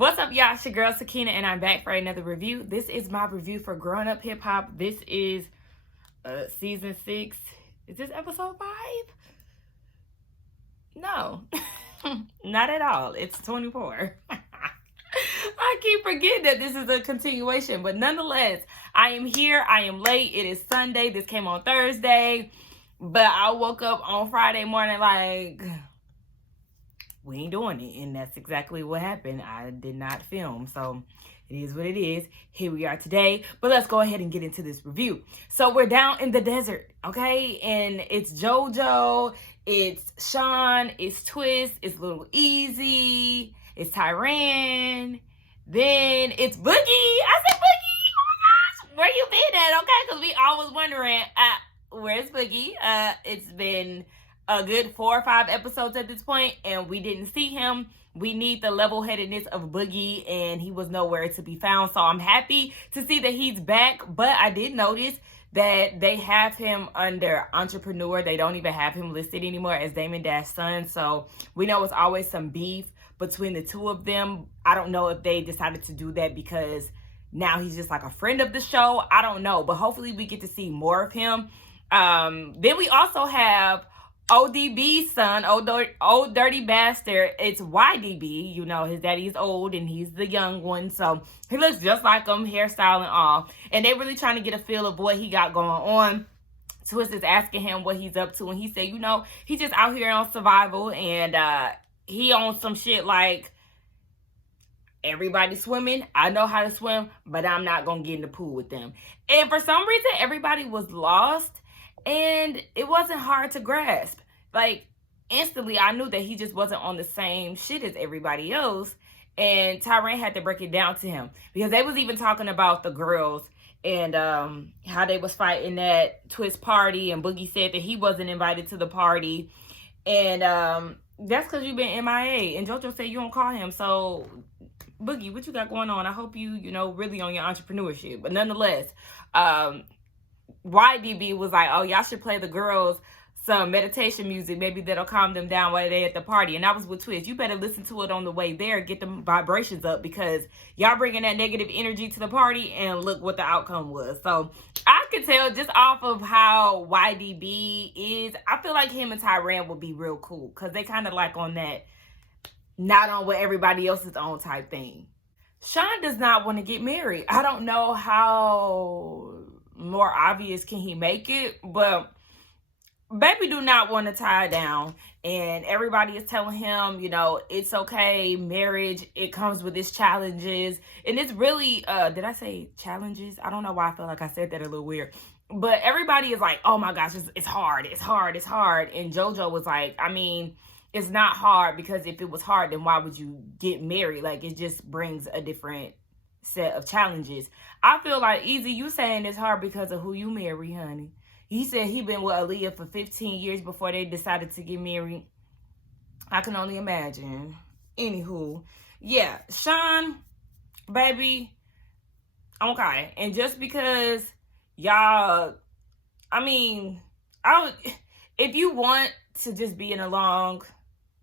What's up, y'all? It's your girl Sakina, and I'm back for another review. This is my review for Growing Up Hip Hop. This is season 6. Is this episode 5? No, not at all. It's 24. I keep forgetting that this is a continuation, but nonetheless, I am here. I am late. It is Sunday. This came on Thursday, but I woke up on Friday morning like, we ain't doing it, and that's exactly what happened. I did not film, so it is what it is. Here we are today, but let's go ahead and get into this review. So we're down in the desert, okay, and it's JoJo, it's Sean, it's Twist, it's Little Easy, it's Tyran, then it's Boogie. I said Boogie. Oh my gosh, where you been at? Okay, because we always wondering, where's Boogie? It's been a good 4 or 5 episodes at this point, and we didn't see him. We need the level-headedness of Boogie, and he was nowhere to be found. So I'm happy to see that he's back, but I did notice that they have him under entrepreneur. They don't even have him listed anymore as Damon Dash son. So we know it's always some beef between the two of them. I don't know if they decided to do that because now he's just like a friend of the show. I don't know, but hopefully we get to see more of him. Then we also have ODB's son, old dirty bastard. It's YDB. You know, his daddy's old and he's the young one. So he looks just like him, hairstyle and all. And they really trying to get a feel of what he got going on. Twist is asking him what he's up to. And he said, you know, he's just out here on survival. And he owns some shit like, everybody's swimming. I know how to swim, but I'm not going to get in the pool with them. And for some reason, everybody was lost. And it wasn't hard to grasp. Like, instantly, I knew that he just wasn't on the same shit as everybody else. And Tyran had to break it down to him. Because they was even talking about the girls and how they was fighting at Twist party. And Boogie said that he wasn't invited to the party. And that's because you've been MIA. And JoJo said you don't call him. So, Boogie, what you got going on? I hope you know, really on your entrepreneurship. But nonetheless, YDB was like, oh, y'all should play the girls some meditation music. Maybe that'll calm them down while they're at the party. And that was with Twist. You better listen to it on the way there. Get the vibrations up because y'all bringing that negative energy to the party and look what the outcome was. So I could tell just off of how YDB is, I feel like him and Tyran would be real cool because they kind of like on that not on what everybody else is on type thing. Sean does not want to get married. I don't know how more obvious can he make it, but baby do not want to tie down, and everybody is telling him, you know, it's okay, marriage, it comes with its challenges. And it's really did I say challenges? I don't know why I feel like I said that a little weird, but everybody is like, oh my gosh, it's hard, and JoJo was like, I mean, it's not hard, because if it was hard, then why would you get married? Like, it just brings a different set of challenges. I feel like, Easy, you saying it's hard because of who you marry, honey. He said he been with Aaliyah for 15 years before they decided to get married. I can only imagine. Anywho, yeah, Sean, baby, okay. And just because y'all, I mean, if you want to just be in a long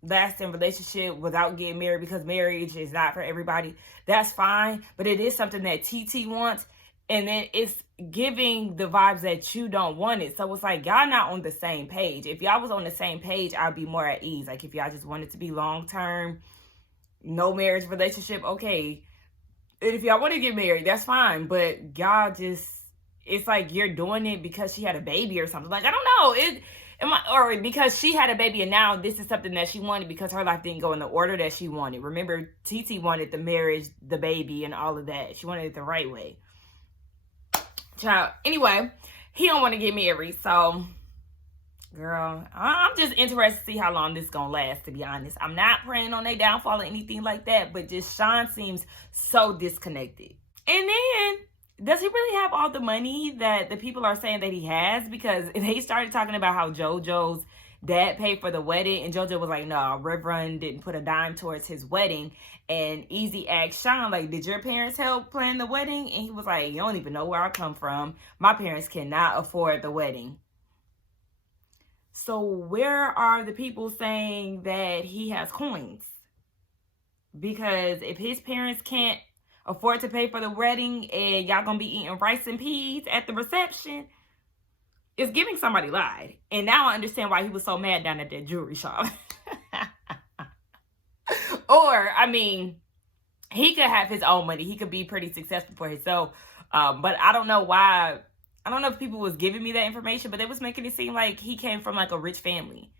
lasting relationship without getting married, because marriage is not for everybody, that's fine. But it is something that TT wants, and then it's giving the vibes that you don't want it. So it's like y'all not on the same page. If y'all was on the same page, I'd be more at ease. Like if y'all just wanted to be long term, no marriage relationship, okay. And if y'all want to get married, that's fine. But y'all just, it's like you're doing it because she had a baby or something. Like, I don't know. Or because she had a baby and now this is something that she wanted because her life didn't go in the order that she wanted. Remember, TT wanted the marriage, the baby, and all of that. She wanted it the right way. Child. Anyway, he don't want to get married. So, girl, I'm just interested to see how long this is going to last, to be honest. I'm not praying on their downfall or anything like that, but just Sean seems so disconnected. And then, does he really have all the money that the people are saying that he has? Because they started talking about how JoJo's dad paid for the wedding, and JoJo was like, no, Reverend didn't put a dime towards his wedding. And Easy asked Sean, like, did your parents help plan the wedding? And he was like, you don't even know where I come from. My parents cannot afford the wedding. So where are the people saying that he has coins? Because if his parents can't afford to pay for the wedding and y'all gonna be eating rice and peas at the reception, it's giving somebody lied. And now I understand why he was so mad down at that jewelry shop. Or, I mean, he could have his own money. He could be pretty successful for himself. But I don't know why. I don't know if people was giving me that information, but they was making it seem like he came from like a rich family.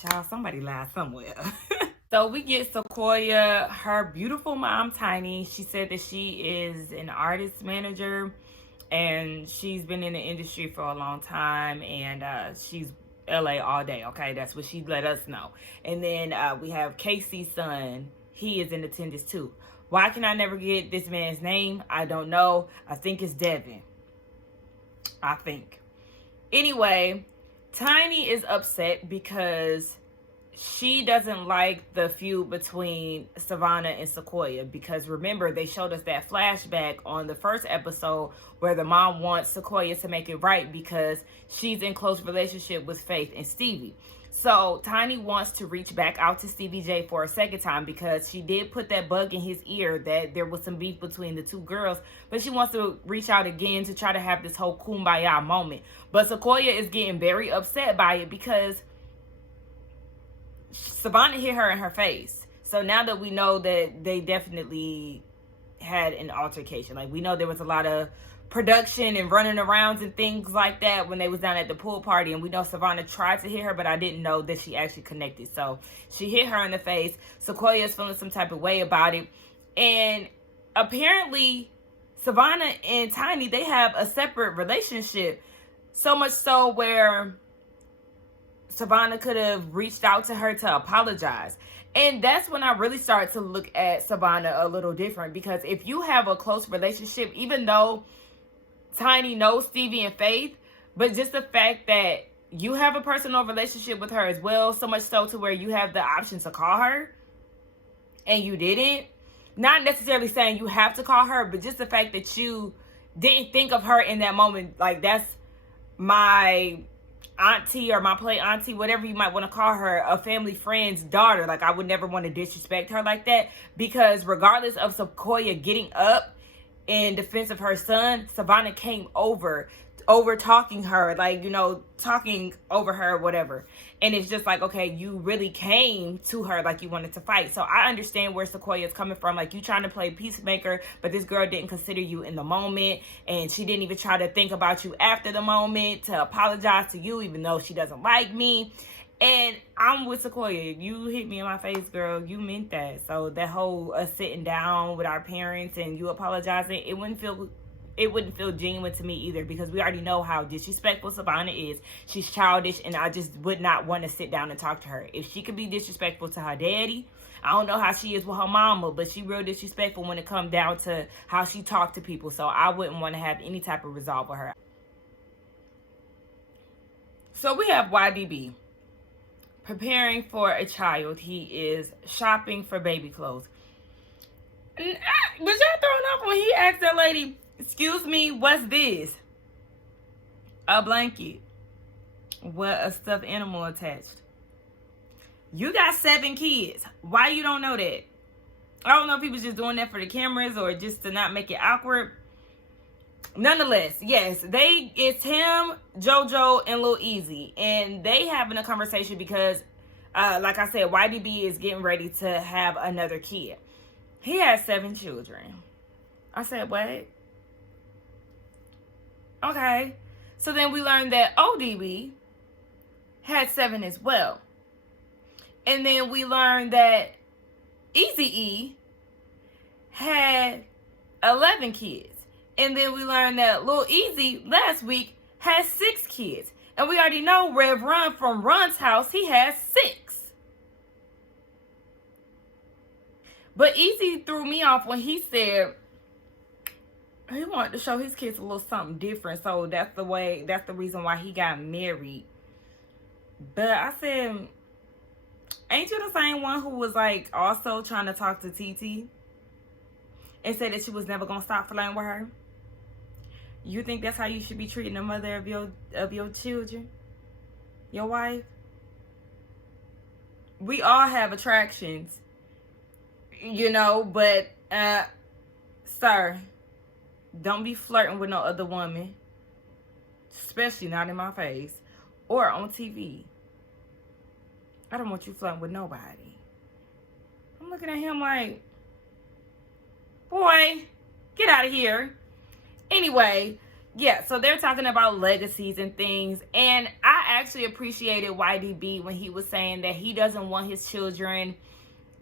Child, somebody lied somewhere. So we get Sequoia, her beautiful mom, Tiny. She said that she is an artist manager and she's been in the industry for a long time, and she's LA all day, okay? That's what she let us know. And then we have Casey's son. He is in attendance too. Why can I never get this man's name? I don't know. I think it's Devin. I think. Anyway, Tiny is upset because she doesn't like the feud between Savannah and Sequoia, because remember, they showed us that flashback on the first episode where the mom wants Sequoia to make it right because she's in close relationship with Faith and Stevie. So Tiny wants to reach back out to Stevie J for a second time because she did put that bug in his ear that there was some beef between the two girls, but she wants to reach out again to try to have this whole kumbaya moment. But Sequoia is getting very upset by it because Savannah hit her in her face. So now that we know that they definitely had an altercation, like we know there was a lot of production and running around and things like that when they was down at the pool party, and we know Savannah tried to hit her, but I didn't know that she actually connected. So she hit her in the face. Sequoia is feeling some type of way about it, and apparently Savannah and Tiny, they have a separate relationship, so much so where Savannah could have reached out to her to apologize. And that's when I really started to look at Savannah a little different, because if you have a close relationship, even though Tiny knows Stevie and Faith, but just the fact that you have a personal relationship with her as well, so much so to where you have the option to call her and you didn't. Not necessarily saying you have to call her, but just the fact that you didn't think of her in that moment. Like, that's my auntie or my play auntie, whatever you might want to call her, a family friend's daughter. Like, I would never want to disrespect her like that, because regardless of Sequoia getting up in defense of her son, Savannah came over talking her, like, you know, talking over her, whatever. And it's just like, okay, you really came to her like you wanted to fight. So I understand where Sequoia is coming from. Like, you trying to play peacemaker, but this girl didn't consider you in the moment, and she didn't even try to think about you after the moment to apologize to you, even though she doesn't like me. And I'm with Sequoia. You hit me in my face, girl. You meant that. So that whole sitting down with our parents and you apologizing, it wouldn't feel genuine to me either, because we already know how disrespectful Savannah is. She's childish, and I just would not want to sit down and talk to her. If she could be disrespectful to her daddy, I don't know how she is with her mama, but she real disrespectful when it comes down to how she talk to people. So I wouldn't want to have any type of resolve with her. So we have YDB preparing for a child. He is shopping for baby clothes. Was y'all thrown off when he asked that lady, "Excuse me, what's this?" A blanket with a stuffed animal attached. You got 7 kids. Why you don't know that? I don't know if he was just doing that for the cameras or just to not make it awkward. Nonetheless, yes, it's him, JoJo, and Lil Easy, and they having a conversation because, like I said, YDB is getting ready to have another kid. He has 7 children. I said, what? Okay. So then we learned that ODB had 7 as well. And then we learned that Eazy-E had 11 kids. And then we learned that Lil Easy last week has 6 kids. And we already know Rev Run from Run's house, he has 6. But Easy threw me off when he said he wanted to show his kids a little something different. So that's the reason why he got married. But I said, ain't you the same one who was like also trying to talk to TT and said that she was never gonna stop flirting with her? You think that's how you should be treating the mother of your children, your wife? We all have attractions you know, but sir, don't be flirting with no other woman, especially not in my face or on TV. I don't want you flirting with nobody. I'm looking at him like, boy, get out of here. Anyway, yeah, so they're talking about legacies and things, and I actually appreciated YDB when he was saying that he doesn't want his children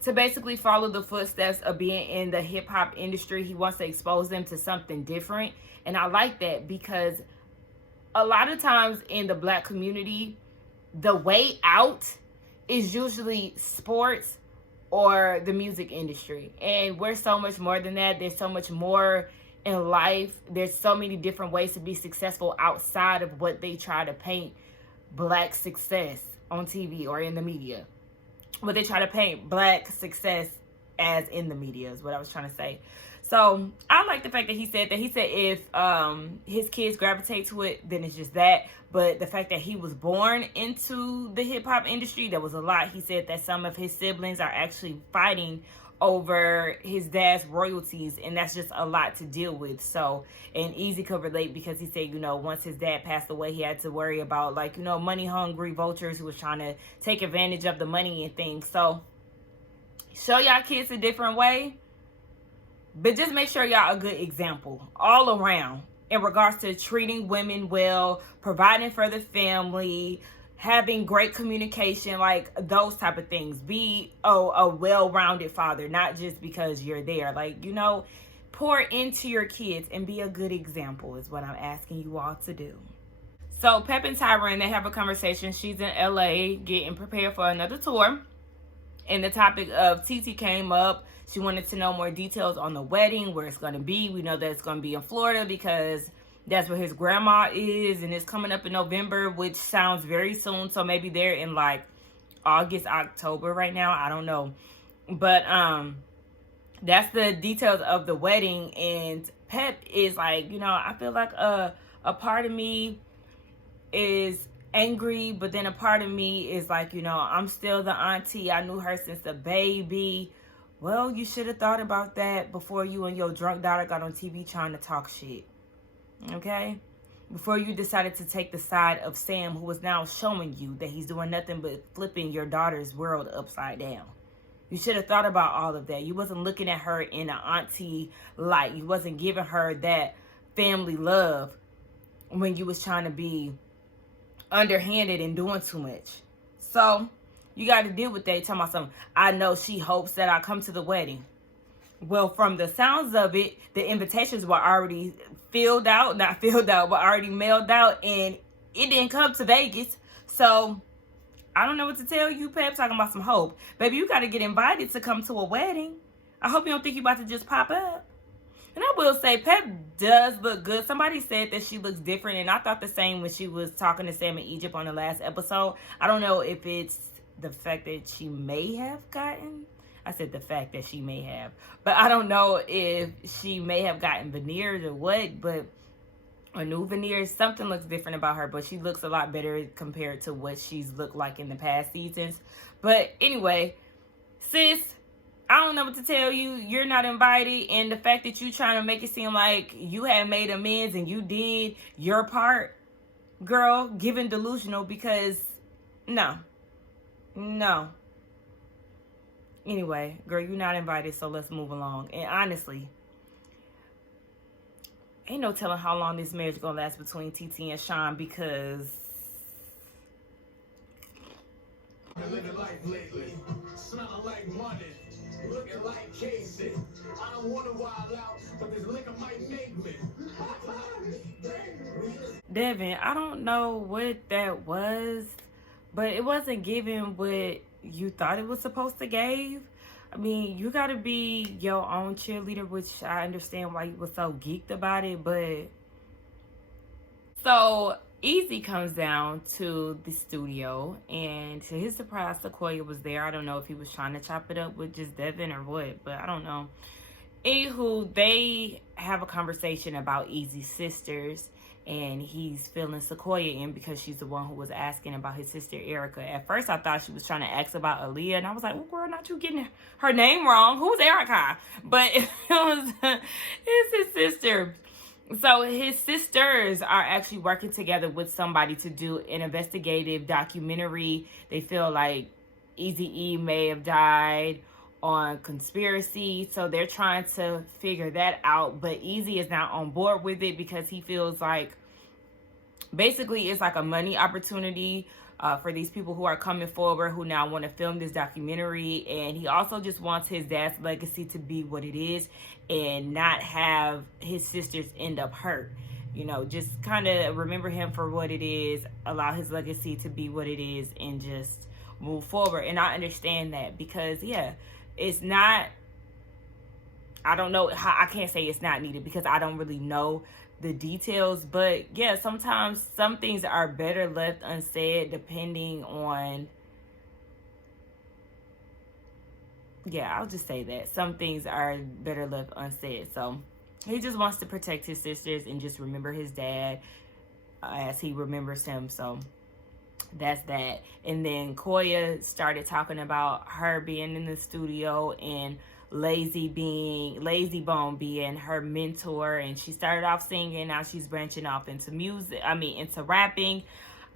to basically follow the footsteps of being in the hip-hop industry. He wants to expose them to something different, and I like that, because a lot of times in the Black community, the way out is usually sports or the music industry, and we're so much more than that. There's so much more in life. There's so many different ways to be successful outside of what they try to paint Black success on TV or in the media. What they try to paint Black success as in the media is what I was trying to say. So I like the fact that he said if his kids gravitate to it, then it's just that. But the fact that he was born into the hip hop industry, that was a lot. He said that some of his siblings are actually fighting over his dad's royalties, and that's just a lot to deal with. So, and Easy could relate, because he said, you know, once his dad passed away, he had to worry about, like, you know, money hungry vultures who was trying to take advantage of the money and things. So show y'all kids a different way, but just make sure y'all a good example all around in regards to treating women well, providing for the family, having great communication, like those type of things. Be a well-rounded father, not just because you're there. Like, you know, pour into your kids and be a good example is what I'm asking you all to do. So Pep and Tyron, they have a conversation. She's in LA getting prepared for another tour, and the topic of TT came up. She wanted to know more details on the wedding, where it's going to be. We know that it's going to be in Florida because that's where his grandma is, and it's coming up in November, which sounds very soon. So maybe they're in like August, October right now. I don't know. But that's the details of the wedding. And Pep is like, you know, I feel like a part of me is angry, but then a part of me is like, you know, I'm still the auntie. I knew her since a baby. Well, you should have thought about that before you and your drunk daughter got on TV trying to talk shit. Okay? Before you decided to take the side of Sam, who is now showing you that he's doing nothing but flipping your daughter's world upside down. You should have thought about all of that. You wasn't looking at her in an auntie light. You wasn't giving her that family love when you was trying to be underhanded and doing too much. So you got to deal with that. You're talking about something. I know she hopes that I come to the wedding. Well, from the sounds of it, the invitations were already not filled out, but already mailed out, and it didn't come to Vegas. So I don't know what to tell you, Pep, talking about some hope. Baby, you got to get invited to come to a wedding. I hope you don't think you're about to just pop up. And I will say, Pep does look good. Somebody said that she looks different, and I thought the same when she was talking to Sam in Egypt on the last episode. I don't know if it's the fact that she may have gotten... I said the fact that she may have. But I don't know if she may have gotten veneers or what, but... or new veneers. Something looks different about her, but she looks a lot better compared to what she's looked like in the past seasons. But anyway, sis, I don't know what to tell you. You're not invited, and the fact that you trying to make it seem like you had made amends and you did your part, girl, giving delusional, because no. Anyway, girl, you're not invited, so let's move along. And honestly, ain't no telling how long this marriage is gonna last between TT and Sean, because living life lately, smelling like money, looking like Casey. I don't want to wild out, but this liquor might make me. Devin, I don't know what that was, but it wasn't giving what you thought it was supposed to give. I mean, you gotta be your own cheerleader, which I understand why you were so geeked about it, but... So, Easy comes down to the studio, and to his surprise, Sequoia was there. I don't know if he was trying to chop it up with just Devin or what, but I don't know. Anywho, they have a conversation about Easy's sisters, and he's filling Sequoia in because she's the one who was asking about his sister Erica. At first, I thought she was trying to ask about Aaliyah, and I was like, "Oh, girl, not you getting her name wrong? Who's Erica?" But it's his sister. So his sisters are actually working together with somebody to do an investigative documentary. They feel like Eazy-E may have died on conspiracy, so they're trying to figure that out, but Eazy is not on board with it because he feels like basically it's like a money opportunity for these people who are coming forward who now want to film this documentary, and he also just wants his dad's legacy to be what it is and not have his sisters end up hurt. You know, just kind of remember him for what it is, allow his legacy to be what it is, and just move forward. And I understand that because it's not, I don't know how, I can't say it's not needed because I don't really know the details, but sometimes some things are better left unsaid depending on, I'll just say that some things are better left unsaid. So he just wants to protect his sisters and just remember his dad as he remembers him. So that's that. And then Koya started talking about her being in the studio and Lazy Bone being her mentor, and she started off singing. Now she's branching off into into rapping.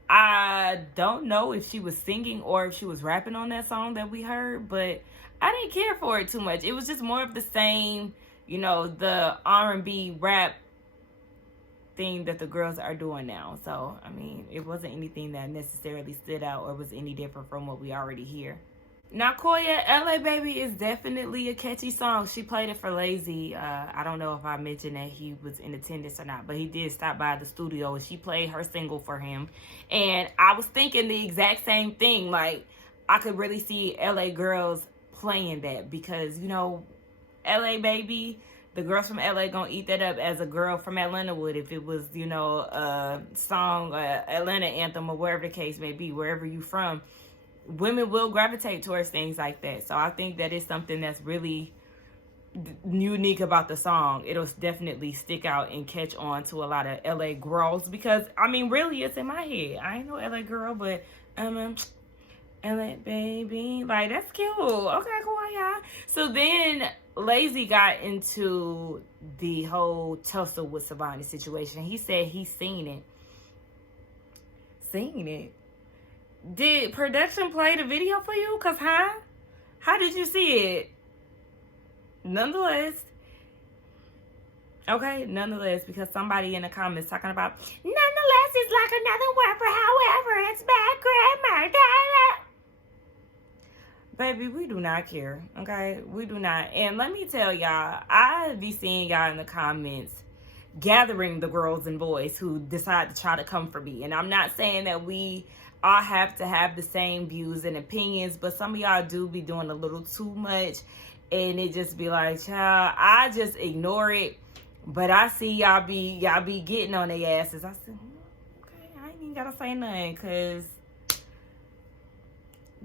I don't know if she was singing or if she was rapping on that song that we heard, but I didn't care for it too much. It was just more of the same, the R&B rap thing that the girls are doing now. So, it wasn't anything that necessarily stood out or was any different from what we already hear. Now, Koya, LA Baby is definitely a catchy song. She played it for Lazy. I don't know if I mentioned that he was in attendance or not, but he did stop by the studio and she played her single for him. And I was thinking the exact same thing. Like, I could really see LA girls playing that because, LA Baby, the girls from LA gonna eat that up as a girl from Atlanta would if it was, a song, Atlanta anthem or wherever the case may be, wherever you from. Women will gravitate towards things like that. So I think that is something that's really unique about the song. It'll definitely stick out and catch on to a lot of LA girls because, really it's in my head. I ain't no LA girl, but LA Baby, like, that's cute. Okay, cool, yeah. So then Lazy got into the whole tussle with Savannah situation. He said he's seen it. Did production play the video for you? Because, how did you see it? Nonetheless, because somebody in the comments talking about, nonetheless, it's like another word for however, it's bad grammar. Baby, we do not care, okay? We do not. And let me tell y'all, I be seeing y'all in the comments gathering the girls and boys who decide to try to come for me. And I'm not saying that we all have to have the same views and opinions, but some of y'all do be doing a little too much, and it just be like, child, I just ignore it. But I see y'all be getting on their asses. I said, okay, I ain't even gotta say nothing, cause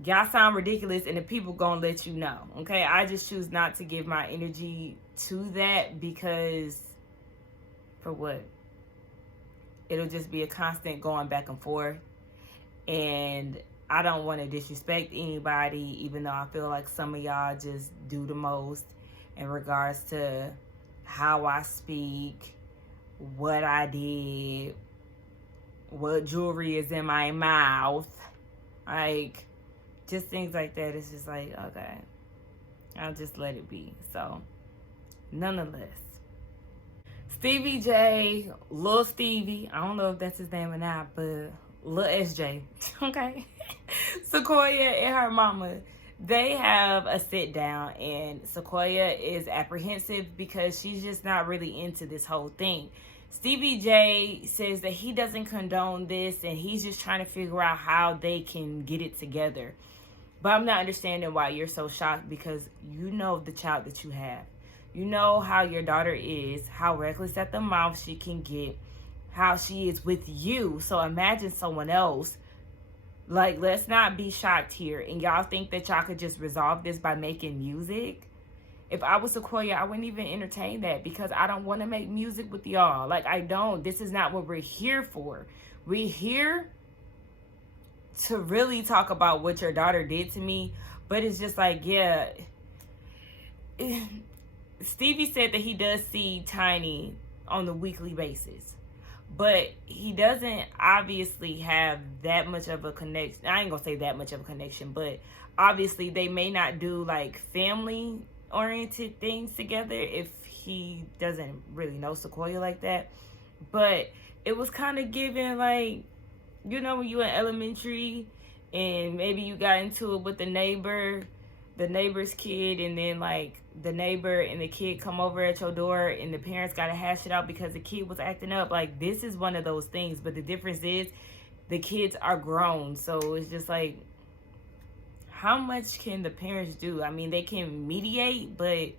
y'all sound ridiculous, and the people gonna let you know. Okay, I just choose not to give my energy to that because for what? It'll just be a constant going back and forth. And I don't want to disrespect anybody, even though I feel like some of y'all just do the most in regards to how I speak, what I did, what jewelry is in my mouth, like, just things like that. It's just like, okay, I'll just let it be. So, nonetheless, Stevie J, Lil Stevie, I don't know if that's his name or not, but Lil SJ, okay? Sequoia and her mama, they have a sit down, and Sequoia is apprehensive because she's just not really into this whole thing. Stevie J says that he doesn't condone this, and he's just trying to figure out how they can get it together. But I'm not understanding why you're so shocked, because you know the child that you have. You know how your daughter is, how reckless at the mouth she can get, how she is with you. So imagine someone else. Like, let's not be shocked here. And y'all think that y'all could just resolve this by making music? If I was Sequoia, I wouldn't even entertain that because I don't want to make music with y'all. Like, I don't. This is not what we're here for. We're here to really talk about what your daughter did to me. But it's just like, yeah. Stevie said that he does see Tiny on the weekly basis. But he doesn't obviously have that much of a connection. I ain't gonna say that much of a connection, but obviously they may not do like family oriented things together if he doesn't really know Sequoia like that. But it was kind of given like, you know, when you in elementary and maybe you got into it with the neighbor's kid, and then like the neighbor and the kid come over at your door and the parents got to hash it out because the kid was acting up. Like, this is one of those things, but the difference is the kids are grown. So it's just like, how much can the parents do? I mean, they can mediate, but it's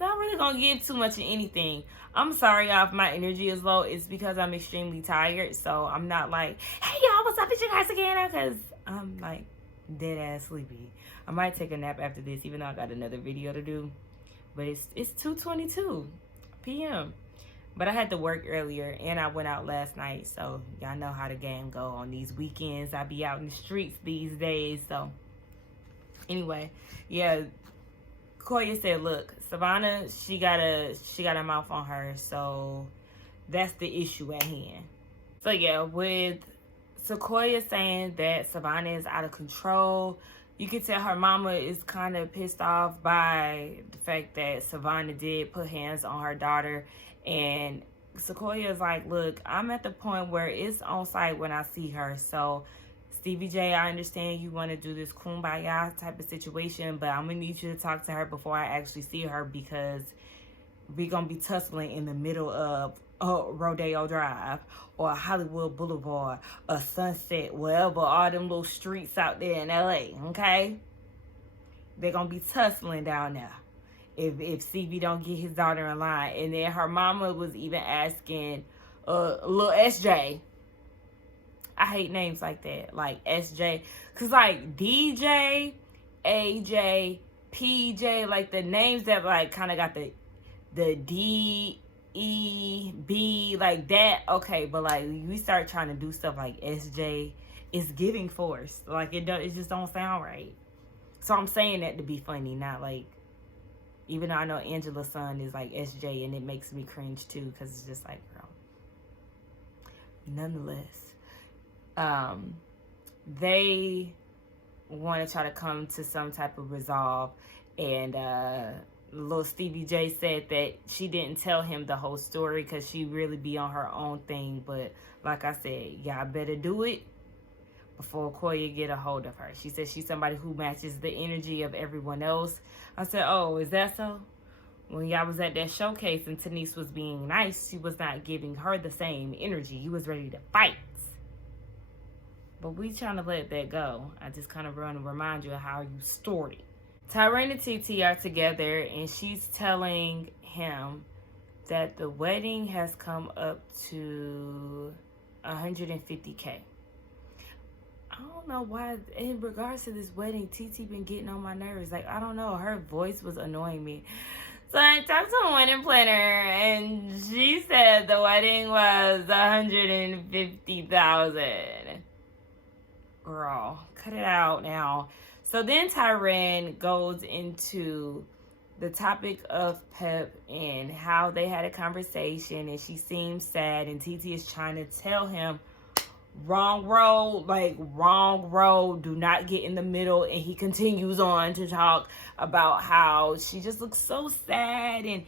not really gonna give too much of anything. I'm sorry y'all if my energy is low. It's because I'm extremely tired, so I'm not like, hey y'all, what's up with you guys again? Because I'm like dead ass sleepy. I might take a nap after this, even though I got another video to do. But it's 2:22 p.m. But I had to work earlier, and I went out last night. So y'all know how the game go on these weekends. I be out in the streets these days. So anyway, yeah. Koya said, look, Savannah, she got a mouth on her. So that's the issue at hand. So yeah, with Sequoia saying that Savannah is out of control, you can tell her mama is kind of pissed off by the fact that Savannah did put hands on her daughter. And Sequoia is like, look, I'm at the point where it's on site when I see her. So Stevie J, I understand you want to do this kumbaya type of situation, but I'm going to need you to talk to her before I actually see her, because we're going to be tussling in the middle of Rodeo Drive or Hollywood Boulevard or Sunset, wherever, all them little streets out there in LA, okay? They're going to be tussling down there if Stevie don't get his daughter in line. And then her mama was even asking little SJ. I hate names like that, like SJ. Because like DJ, AJ, PJ, like the names that like kind of got the D, E, B, like that, okay. But like we start trying to do stuff like SJ, it's giving force. Like it just don't sound right. So I'm saying that to be funny, not like, even though I know Angela's son is like SJ, and it makes me cringe too, because it's just like, girl. Nonetheless, they want to try to come to some type of resolve, and little Stevie J said that she didn't tell him the whole story because she really be on her own thing. But like I said, y'all better do it before Koya get a hold of her. She said she's somebody who matches the energy of everyone else. I said, oh, is that so? When y'all was at that showcase and Tanise was being nice, she was not giving her the same energy. You was ready to fight. But we trying to let that go. I just kind of want to remind you of how you started. Tyrone and TT are together, and she's telling him that the wedding has come up to $150K. I don't know why, in regards to this wedding, TT been getting on my nerves. Like, I don't know, her voice was annoying me. So I talked to a wedding planner, and she said the wedding was $150,000. Girl, cut it out now. So then Tyrone goes into the topic of Pep and how they had a conversation, and she seems sad, and TT is trying to tell him, wrong road, do not get in the middle. And he continues on to talk about how she just looks so sad, and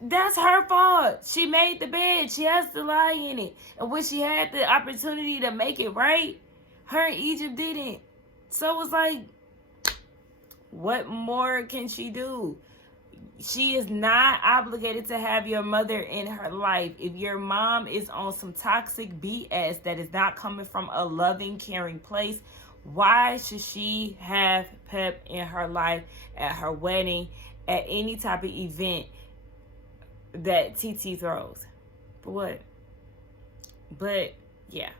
that's her fault. She made the bed, she has to lie in it, and when she had the opportunity to make it right, her and Egypt didn't. So it's like, what more can she do? She is not obligated to have your mother in her life. If your mom is on some toxic BS that is not coming from a loving, caring place, why should she have Pep in her life, at her wedding, at any type of event that TT throws? For what? But yeah,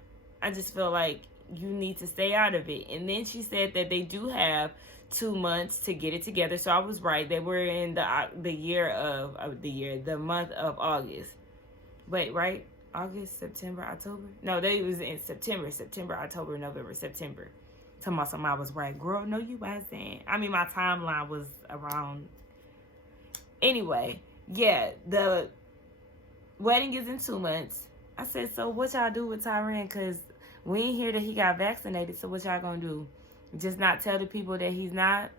I just feel like you need to stay out of it. And then she said that they do have 2 months to get it together. So I was right. They were in the month of August. Wait, right? August, September, October? No, they was in September, October, November, September. Talking about something I was right. Girl, no, you wasn't. I mean, my timeline was around. Anyway, yeah, the wedding is in 2 months. I said, so what y'all do with Tyron? Because we ain't hear that he got vaccinated. So what y'all gonna do? Just not tell the people that he's not?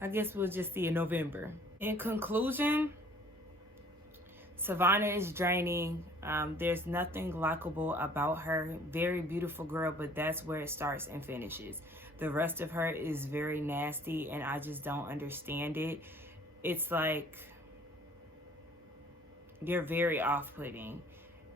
I guess we'll just see in November. In conclusion, Savannah is draining. There's nothing likable about her. Very beautiful girl, but that's where it starts and finishes. The rest of her is very nasty, and I just don't understand it. It's like you're very off-putting.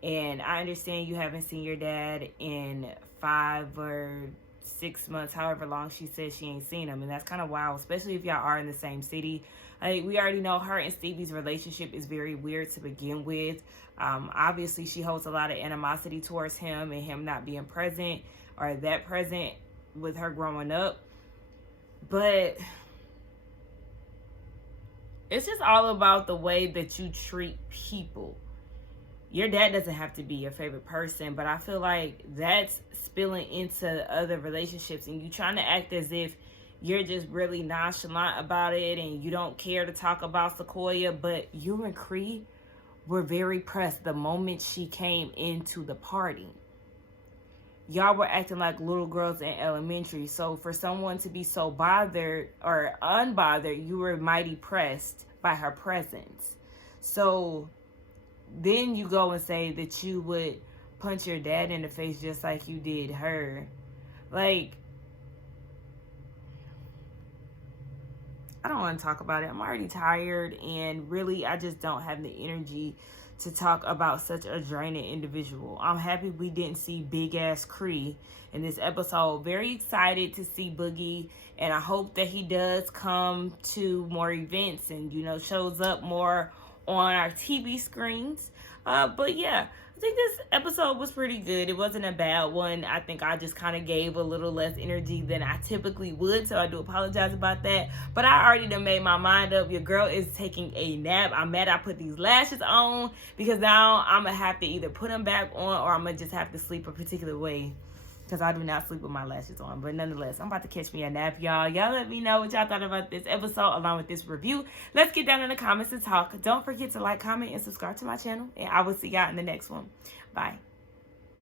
And I understand you haven't seen your dad in 5 or 6 months, however long she says she ain't seen him. And that's kind of wild, especially if y'all are in the same city. Like, we already know her and Stevie's relationship is very weird to begin with. Obviously, she holds a lot of animosity towards him and him not being present or that present with her growing up. But it's just all about the way that you treat people. Your dad doesn't have to be your favorite person, but I feel like that's spilling into other relationships, and you trying to act as if you're just really nonchalant about it and you don't care to talk about Sequoia, but you and Cree were very pressed the moment she came into the party. Y'all were acting like little girls in elementary, so for someone to be so bothered or unbothered, you were mighty pressed by her presence. So then you go and say that you would punch your dad in the face just like you did her. Like, I don't want to talk about it. I'm already tired, and really, I just don't have the energy to talk about such a draining individual. I'm happy we didn't see big ass Cree in this episode. Very excited to see Boogie, and I hope that he does come to more events and, you know, shows up more on our TV screens. But yeah, I think this episode was pretty good. It wasn't a bad one. I think I just kind of gave a little less energy than I typically would, so I do apologize about that. But I already done made my mind up. Your girl is taking a nap. I'm mad I put these lashes on because now I'm going to have to either put them back on or I'm going to just have to sleep a particular way, because I do not sleep with my lashes on. But nonetheless, I'm about to catch me a nap, y'all. Y'all let me know what y'all thought about this episode along with this review. Let's get down in the comments and talk. Don't forget to like, comment, and subscribe to my channel. And I will see y'all in the next one. Bye.